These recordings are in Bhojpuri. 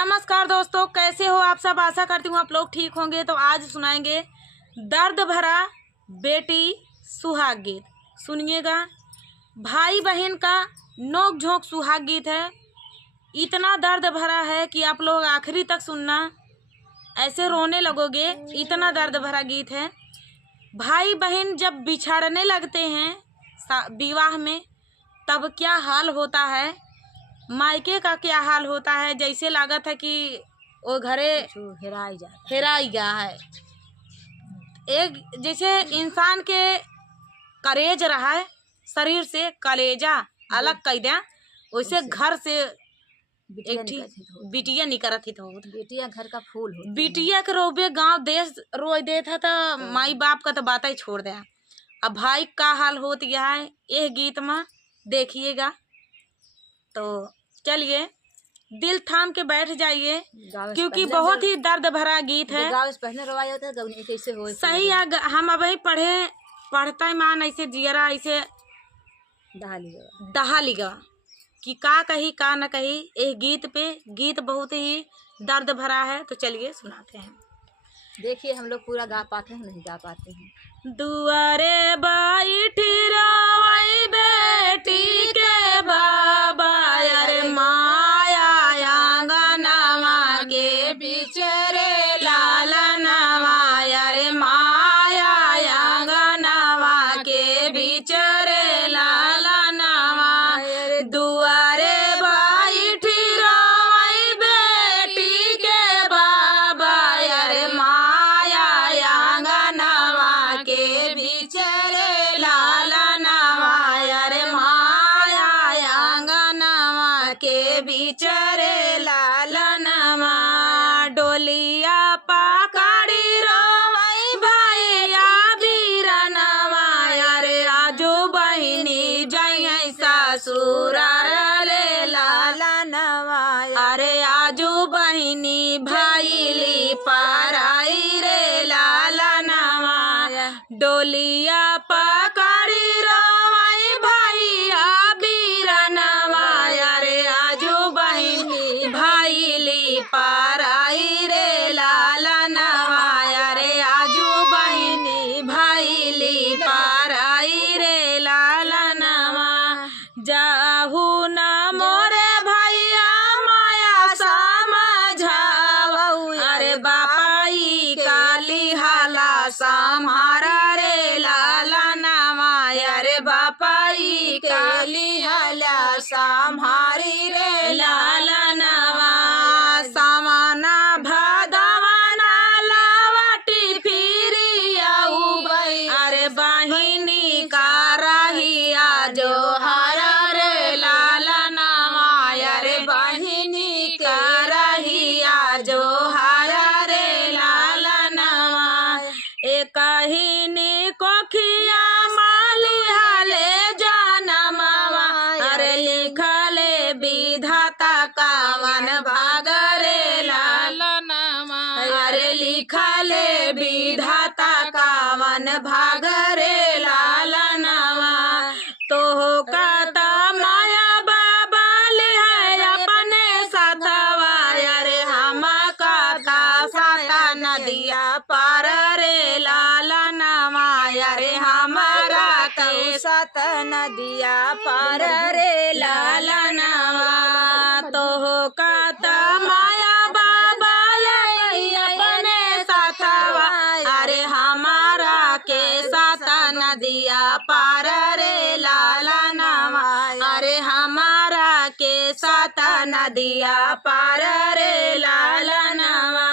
नमस्कार दोस्तों, कैसे हो आप सब। आशा करती हूँ आप लोग ठीक होंगे। तो आज सुनाएंगे दर्द भरा बेटी सुहाग गीत। सुनिएगा। भाई बहन का नोक झोंक सुहाग गीत है। इतना दर्द भरा है कि आप लोग आखिरी तक सुनना, ऐसे रोने लगोगे। इतना दर्द भरा गीत है। भाई बहन जब बिछड़ने लगते हैं विवाह में, तब क्या हाल होता है, मायके का क्या हाल होता है। जैसे लागत है कि वो घरे हेराई गया है। एक जैसे इंसान के कलेज रहा है, शरीर से कलेजा अलग कर दिया, वैसे घर से एक बिटिया निकलत थी। तो बिटिया घर का फूल हो, बिटिया के रोबे गांव देश रोई दे था। तो माई बाप का तो बात ही छोड़ दिया। अब भाई का हाल होत गया है, यह गीत में देखिएगा। तो चलिए दिल थाम के बैठ जाइए, क्योंकि बहुत ही दर्द भरा गीत है। कैसे हो सही हम अब ही पढ़ता मान ऐसे जियरा ऐसे दहा लिगा कि का कही का न कही। एक गीत पे गीत बहुत ही दर्द भरा है। तो चलिए सुनाते हैं। देखिए हम लोग पूरा गा पाते हैं, नहीं गा पाते हैं। दुआरे बैठी रोई बेटी के बाबा, अरे माया आंगनवा के बिचरे लालनवा, अरे माया आंगनवा के बिचरे लालनवा। दुआरे बैठी रोई बेटी के बाबा, अरे माया आंगनवा के बिचरे लालनवा, अरे माया आंगनवा के बिचरे लालनवा। डोलिया पकड़ी रोई भैया बीरनवा, अरे आजू बहिनी जय ससुरार रे लालनवा, अरे आजू बहिनी भाईली पराई रे लालनवा। डोलिया पकड़ी रोई भैया बीरनवा, अरे आजू बहिनी भाईली पराई रे लालनवा, अरे आजू बहिनी भाईली पराई रे लालनवा। जाहू न मोरे भैया माया समझावऊ, अरे बापाई काली हाला सम्हारा रे लालनवा, अरे बापाई काली हाला सम्हारी रे लालनवा। सामना भदवाना लावटी फिरी आऊ बई, अरे बहिनी का रहिया जो हरा रे लालनवा, अरे बहिनी का रहिया जो हरा रे लालनवा। एक ही कोखिया माली हाले जानमवा, अरे लिखले विधाता कावन भाग रे लालनवा, अरे लिखले विधाता कावन भाग रे लालनवा। तो कहता माया बाबा है अपने साथवा, अरे हम कहता साता नदिया पार रे लालनवा, अरे हमारा के सात नदिया पार रे लालनवा। तो कहता माया बाबा अपने साथवा, अरे हमारा के सात नदिया पार रे लालनवा, अरे हमारा के सात नदिया पार रे लालनवा।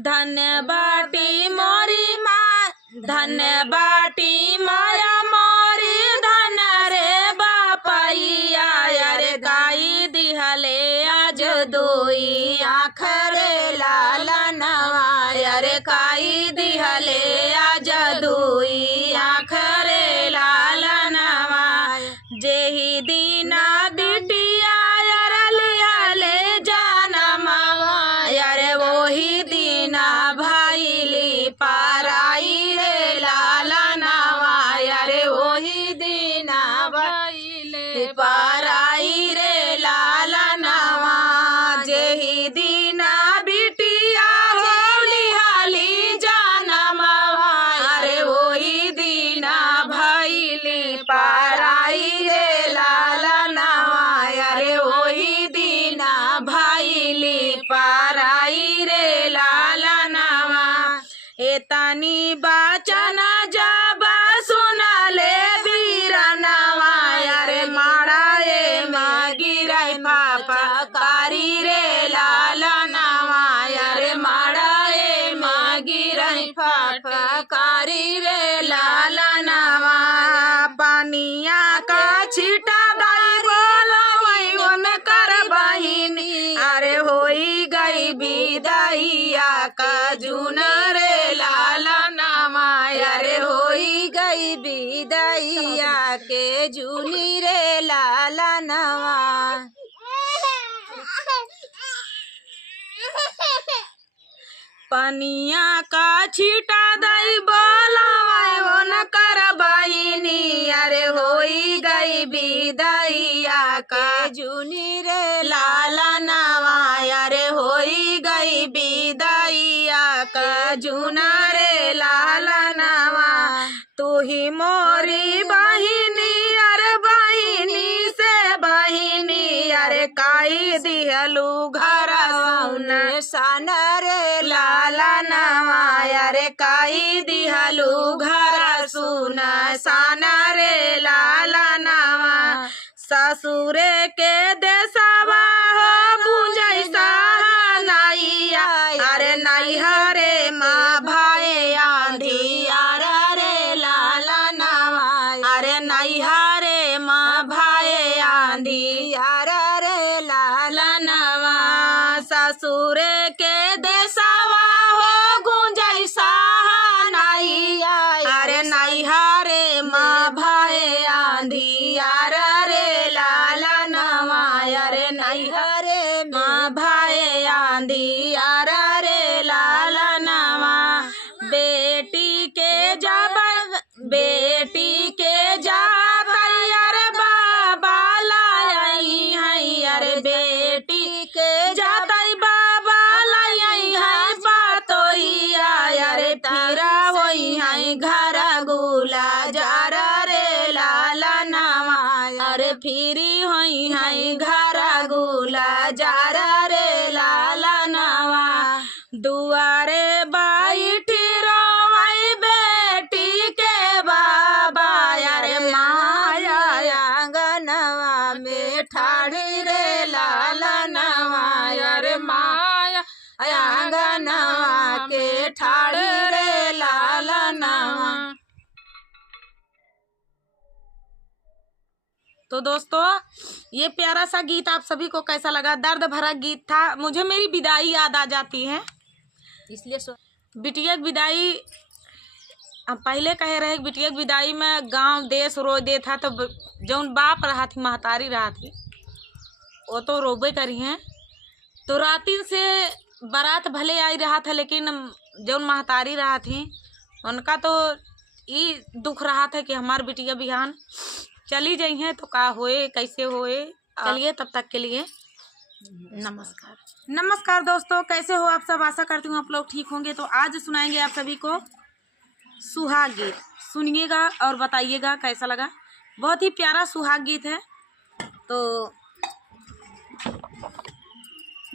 धन्य बाटी मोरी माँ, धन्य बाटी माया मोरी धन रे बापैया, अरे गाई दिहले आज दोई आँख रे लालनवा, अरे गाई दिहले आज दोई आँख रे लालनवा। जेही दीना बिटिया लिहले जानमवा, अरे वही दीना भाईली पराई रे लालनवा, अरे वही दीना भाईले पराई रे लालनवा। जेही दीना बानी बचना जब सुना ले बीरनवा अरे माड़ाए में गिरई फफकारी रे लालनवा अरे माड़ाए में गिरई फफकारी रे लालनवा पानिया का छीटा दाई बोलवई उन कर बहिनी अरे होई गई विदाइया का जुन रे लालनवा अरे होई गई विदाइया के जुनी रे लालनवा। पनिया का छीटा दई बोलावाय उन कर बहिनी अरे होई गई विदाइया का जुनी रे लालनवा अरे होई गई विदाइया का जुना रे लालनवा। तू ही मोरी बहिनी अरे बहिनी से बहिनी अरे काई दिहलू घर सुन सन रे लालनवा अरे काई दिहलू घर सुन सन रे लालनवा। ससुरे के देसवा हो बुझै नैया अरे नैहरे माँ भाई आंधी रे लालनवा अरे नैहरे माँ भाई आंधी रे लालनवा। ससुरे के देसवा हो गुंजै नैया अरे नैहरे माँ भाई आंधी रे लालनवा अरे नैहरे माँ भाई आंधी रे लालनवा। बेटी के जब बेटी के जात अरे बाबा लाई है अरे बेटी के जात बाबा लाई है बातोइया अरे फिरा होई है घर गुला जार रे लालनवा अरे फिरी होई है घर गुला जार रे लालनवा। दुआरे बैठी रोई बेटी के बाबा अरे माया आंगनवा में ठाड़ी रे लालनवा अरे माया आंगनवा के ठाड़ी रे लालनवा। तो दोस्तों ये प्यारा सा गीत आप सभी को कैसा लगा? दर्द भरा गीत था। मुझे मेरी विदाई याद आ जाती है इसलिए बिटिया की विदाई हम पहले कहे रहे बिटिया की विदाई में गांव देश रो दे था। तो जौन बाप रहा थी महतारी रहा थी वो तो रोबे करी हैं। तो रातिन से बारात भले आई रहा था लेकिन जौन महतारी रहा थी उनका तो ये दुख रहा था कि हमार बिटिया बिहान चली जाई हैं तो का होए कैसे होए। चलिए तब तक के लिए नमस्कार। नमस्कार दोस्तों, कैसे हो आप सब? आशा करती हूँ आप लोग ठीक होंगे। तो आज सुनाएंगे आप सभी को सुहाग गीत। सुनिएगा और बताइएगा कैसा लगा। बहुत ही प्यारा सुहाग गीत है। तो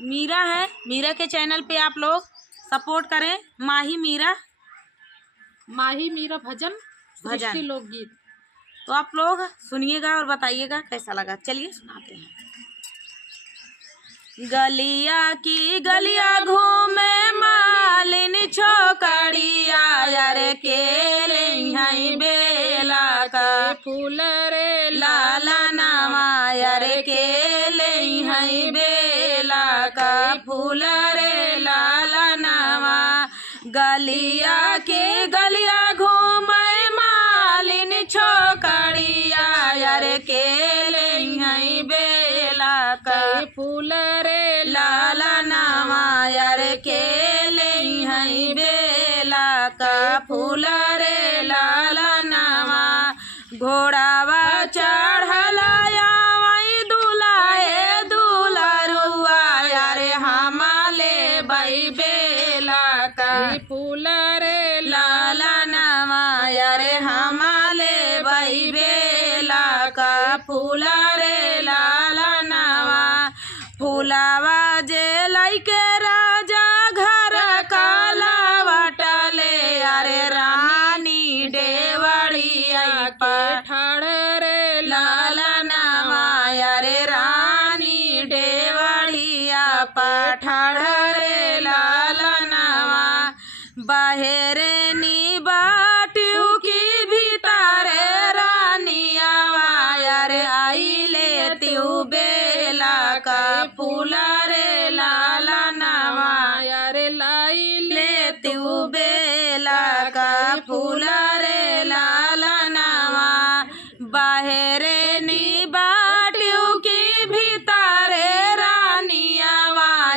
मीरा है, मीरा के चैनल पे आप लोग सपोर्ट करें। माही मीरा भजन लोकगीत। तो आप लोग सुनिएगा और बताइएगा कैसा लगा। चलिए सुनाते हैं। गलिया की गलिया घूमे मालिन छोकड़िया यार केले हई बेला का फूल रे लालनवा यार केले हई बेला का फूल रे लालनवा। गलिया के गलिया घूमे मालिन छोकड़िया यार केले हई बेला का फूल रे लालनवा यार केले हई बेला का फूल रे लालनवा। घोड़ावा चढ़ला वही दुलाहे दुलरुआ यार हमाले बई बेला का फूल रे लालनवा यार हमाले बई बेला का फूल रे लालनवा। फूलावा जे लइके राजा घर काला बटले यार बाहरे नी बाटियों की भीतर रानिया यार आई लेती हूँ बेला का फूला रे लाला नावा यार लाई लेती हूँ बेला का फूला रे लाला नावा बाहरे नी बाटियों की भीतर रानिया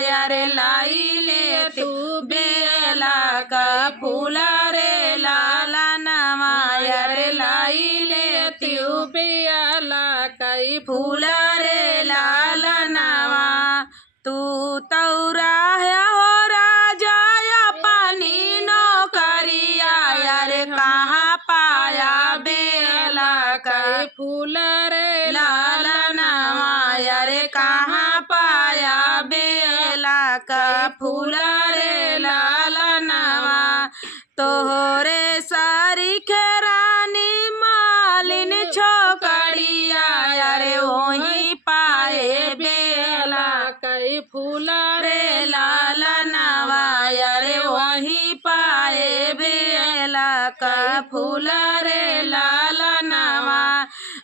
यार लाई लेती हूँ बेला का फूला रे लाला नावा यार लाई लेती हूँ बेला का फूला रे लाला नावा तू तौरा है हो राजा या पानी नौकरिया यार कहाँ पाया बेला का फूला रे लाला नावा यार कहाँ पाया बेला का फूला रे लाला नावा तोहरे सारी खेरानी मालिन छोकड़िया यार वही पाए बेला कई फूला रे लाला नावा यार वही पाए बेला का फूला रे लाला नावा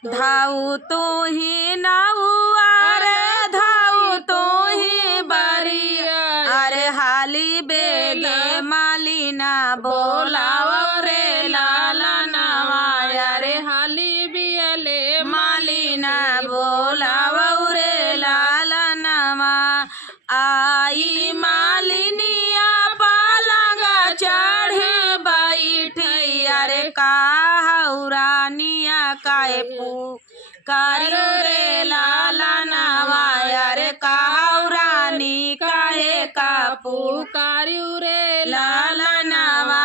धाऊ तू ही नाउआ रे धाऊ तू ही बरिया अरे हाली बेगे मालिना बोलाव रे लाला नावा यारे हाली बियले मालिना बोलाव रे लाला नावा आई मालिनिया पालंगा चढ़े बैठी अरे काहुरानिया काए पुकारियो रे लाला नावा यारे काहुरानी काहे का पुकारियो रे लाला नावा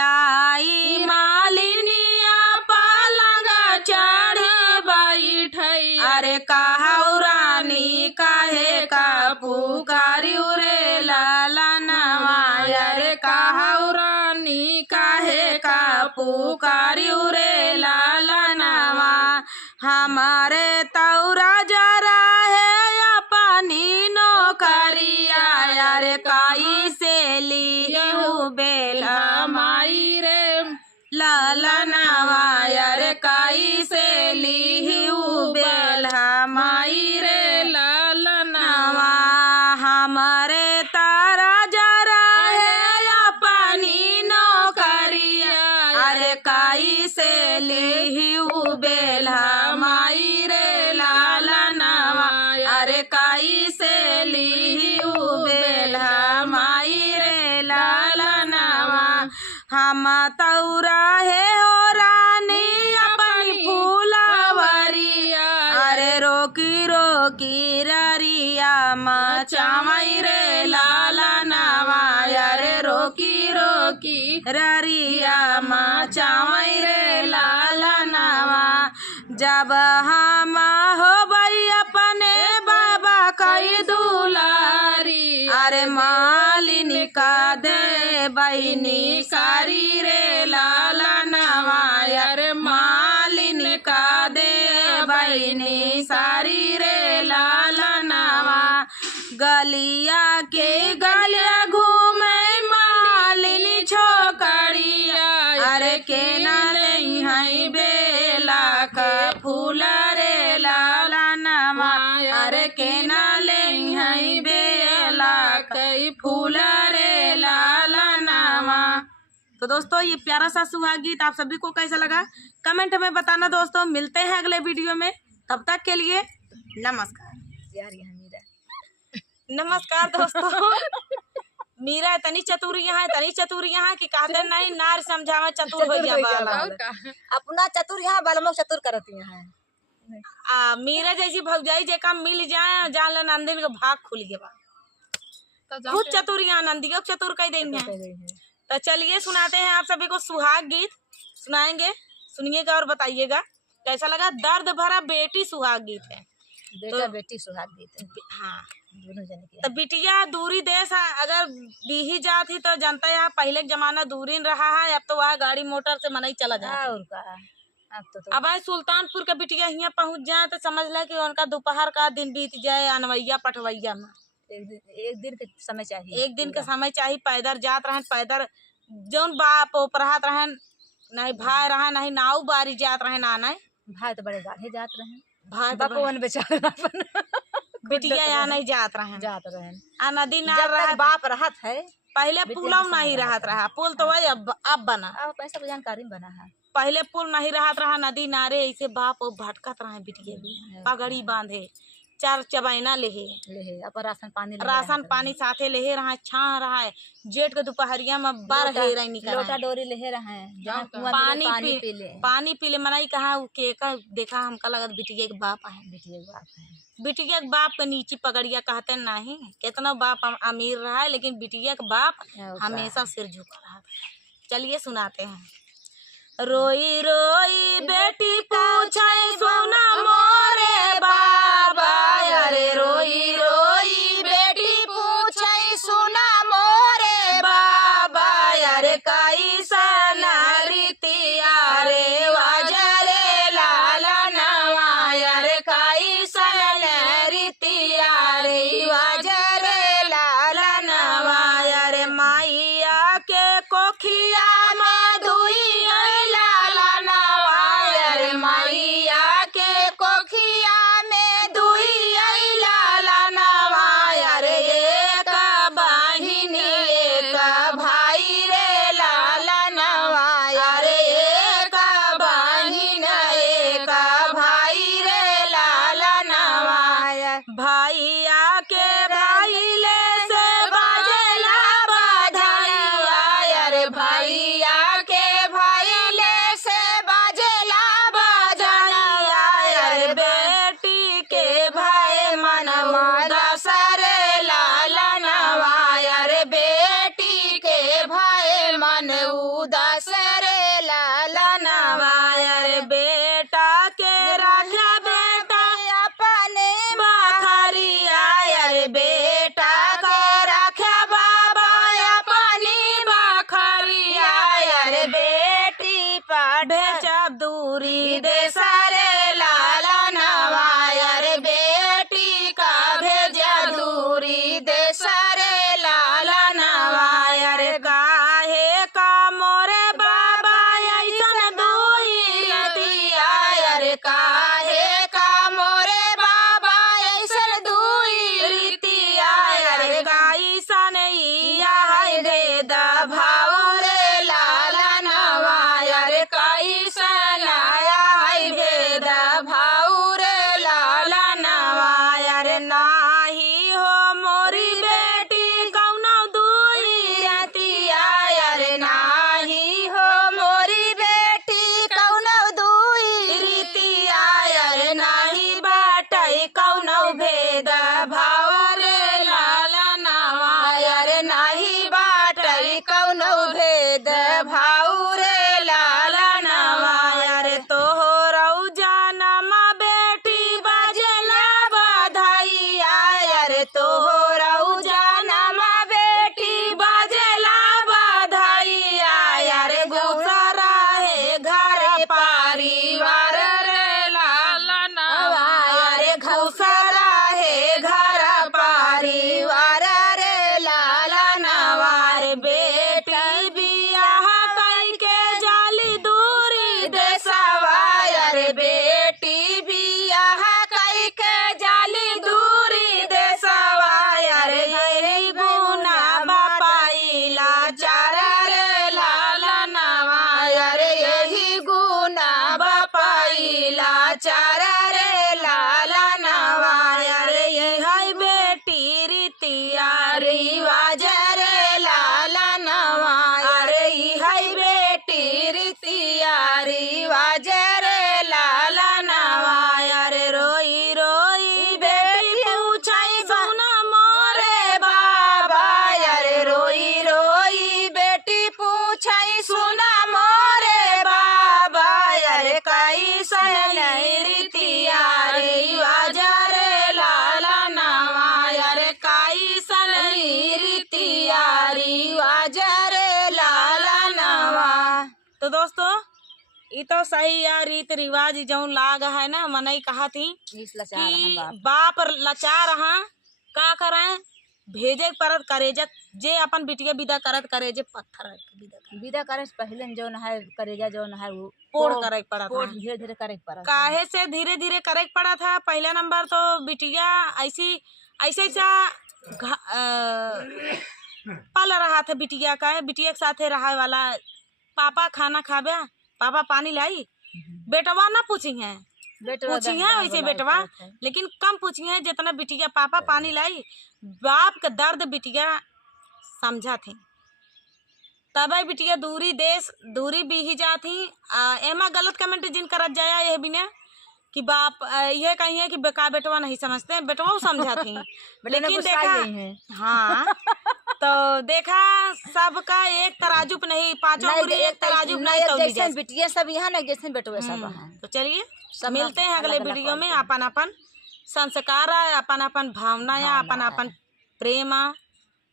आई मालिनिया पालंगा चढ़े बैठी अरे काहुरानी काहे का पुकारियो रे लाला नावा यारे काहुरानी काहे का पुकारियो रे लाला नावा हमारे तौरा जरा है या पानी नौकरिया यार काई से ली हूँ बेला माई रे लाला नावा यार काई से ली हूँ बेला माई रे लाला नावा हमारे तारा जरा है या पानी नौकरिया अरे काई से ली हूँ बेला माई रे लाला नावा अरे काई से ली हूँ बेला माई रे लाला नावा हम तौरा है हो रानी अपनी फूलावरिया अरे रोकी रोकी ररिया मचावई रे लाला नावा अरे रोकी रोकी ररिया मचावई रे लाला नावा जब हम हो बई अपने बाबा कई दुलारी अरे मालिनी का दे बहनी सारी रे लाला नावा अरे मालिनी का दे बहनी सारी रे लाला नावा गलिया के गलिया घूमे मालिनी छोकड़िया अरे के ना नहीं है बेला का फूला रे लाला नावा अरे के ना नहीं है बेला कई फूला रे लाला नावा। तो दोस्तों ये प्यारा सा सुहाग गीत आप सभी को कैसा लगा कमेंट में बताना दोस्तों। मिलते हैं अगले वीडियो में, तब तक के लिए नमस्कार। यार यहाँ मीरा नमस्कार दोस्तों। मीरा तनी चतुर यहाँ तनी चतुर यहाँ की कहते नहीं नार समझावा चतुर हो गया बाला। अपना चतुर यहाँ बालमों चतुर करती यहाँ मीरा जैसी भौजाई जे काम मिल जाए जान ला नंदिन का भाग खुल गया खुद चतुर यहाँ नंदी को चतुर कह देंगे। तो चलिए सुनाते हैं आप सभी को सुहाग गीत सुनाएंगे, सुनिएगा और बताइएगा कैसा लगा। दर्द भरा बेटी सुहाग गीत है, बेटा बेटी सुहाग गीत है। हाँ दोनों जने की। तो बिटिया दूरी देश अगर बीही जाती तो जनता है पहले के जमाना दूरी रहा है, अब तो वह गाड़ी मोटर से मनाई चला जाए। और का अब आए सुल्तानपुर का बिटिया यहाँ पहुँच जाए तो समझ ले कि उनका दोपहर का दिन बीत जाए अनवैया पटवैया में। एक दिन का समय चाहिए, एक दिन का समय चाहिए। पैदल जात रहे पैदल जौन बाप ओपरात रहन नहीं भाई रहा नहीं नाव बारी जात रहे ना नहीं भाई तो बड़े गाढ़े जात रहे, भाई तो बापवन बेचारा अपन बिटिया यहाँ नहीं जात रहे जात रहे। आ नदी नार जब रहा तक बाप रहत है, पहले बिटिया पुलव के साथ नहीं रहत रहा पुल तो वही अब बना अब पैसा को जानकारी में बना है। पहले पुल नहीं रहत रहा नदी नारे ऐसे बाप ओ भटकत रहे बिटिया भी पगड़ी बांधे 4 चबैना लेहे ले अपन राशन पानी साथे लेहे रहा छाह रहा है जेठ के दोपहरिया में बार हे रही निकल लोटा डोरी ले रहे हैं, जहाँ कुआं पानी मिले पानी पी पी ले। पानी पी ले मनाई कहा के का देखा हमका लगत बिटिया के बाप है बिटिया के बाप है, बिटिया के बाप के नीची पगड़िया कहते नहीं कितना बाप अमीर रहा है लेकिन बिटिया के बाप हमेशा सिर झुका रहा था। चलिए सुनाते हैं। रोई रोई बेटी पूछे सोना मोरे बाबा अरे रोई रोई बेटी पूछे सोना मोरे बाबा अरे कैसा रीतिया रे वाजरे लाला नवा अरे कैसा रीतिया रे वाजरे लाला नवा अरे माइया के कोखिया में दुई लाला नवा अरे माइया के कोखिया में दुई लाला नवा अरे एक बहिनी एक भाई रे लाला नवा अरे एक बहिन एक भाई रे लाला नवा भैया के भाईले से बाजेला बधाइया अरे भैया के भाईले से बाजेला बधाइया अरे बेटी के भाई मन दसरे लाला नवा अरे बेटी के भाई मन दसरे लाला नवा अरे बेटा के राजा बेटा अपने बखरिया अरे बेटा के रखा बाबा अपनी बखरिया अरे बेटी पर भेजब दूरी दे सारे लाला नवा अरे बेटी का भेजा दूरी दे सारे लाला नवा अरे काहे का मोरे बाबा ऐसन दुई रतिया अरे काहे का मोरे बाबा ऐसन दुई रीतिया अरे कैसन इया है वेद भाव रे लाला नवा अरे कैसन आया है वेद भाव रे लाला नवा अरे नाही हो मोरी बेटी कौनो दुई रतिया अरे नाही हो मोरी बेटी कौनो दुई रीतिया अरे नाही बाटई कौनो भेद भाव रे लाला नवा अरे नाही बाटई कौनो भेद भाव रे लाला नवा अरे तोहरौ जानमा बेटी बाजेला बधाइया अरे तोहरौ जानमा बेटी बाजेला बधाइया अरे गुसरा है घर परिवार रे लाला नवा अरे घुसरा है घर परिवार रे लाला नवा रे बेटी बियाह कई के जाली दूरी देशवा अरे बेटी बियाह कई के जाली दूरी देशवा अरे यही गुना बापाइला चार रे लाला नवा अरे यही गुना बापाइला चार रे लाला नवा अरे यही बेटी रीतिया रिवाज रे लाला नवा अरे यही बेटी रीतिया रिवाज रे लाला नवा अरे रोई रोई बेटी पूछाई सोना मोरे बाबा अरे रोई रोई बेटी पूछाई सोना मोरे बाबा अरे कैसन रीतिया रिवाज रे लाला नवा अरे कैसन रीतिया रिवाज रे लाला नवा। तो दोस्तों ये तो सही या रीत रिवाज जौन लाग है ना मनई कहा थी इस लाचार कि हम बाप बाप लाचार रहा का करें भेजे परत करेजा जे अपन बिटिया विदा करत करेजे पत्थर रख के विदा कर विदा करे से पहले जौन है करेजा जौन है वो पोड़ करे पड़ा पोड़ था। धीरे धीरे करे पड़ा काहे से धीरे धीरे करे पड़ा था। पहला नंबर तो बिटिया ऐसी ऐसे ऐसा पल रहा था बिटिया का, बिटिया के साथे रहा वाला। पापा खाना खाबे, पापा पानी लाई, बेटवा ना पूछी है, पूछी है वैसे बेटवा, लेकिन कम पूछी है जितना बिटिया पापा पानी लाई। बाप का दर्द बिटिया समझा थी, तब बिटिया दूरी देश दूरी भी ही जाती। एमा गलत कमेंट जिन करत जाया यह बिना कि बाप ये कही है कि बेका बेटवा नहीं समझते, बेटवा समझा थी। लेकिन देखा हाँ तो देखा सबका एक तराजू पे नहीं, पांचों उंगली एक तराजू पे नहीं तौली जैसे बिटिया सब यहाँ ना जैसे बेटवे सब हैं। तो चलिए मिलते हैं अगले वीडियो में। अपन अपन संस्कार है, अपन अपन भावना है, अपन अपन प्रेम है।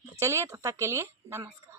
चलिए तब तक के लिए नमस्कार।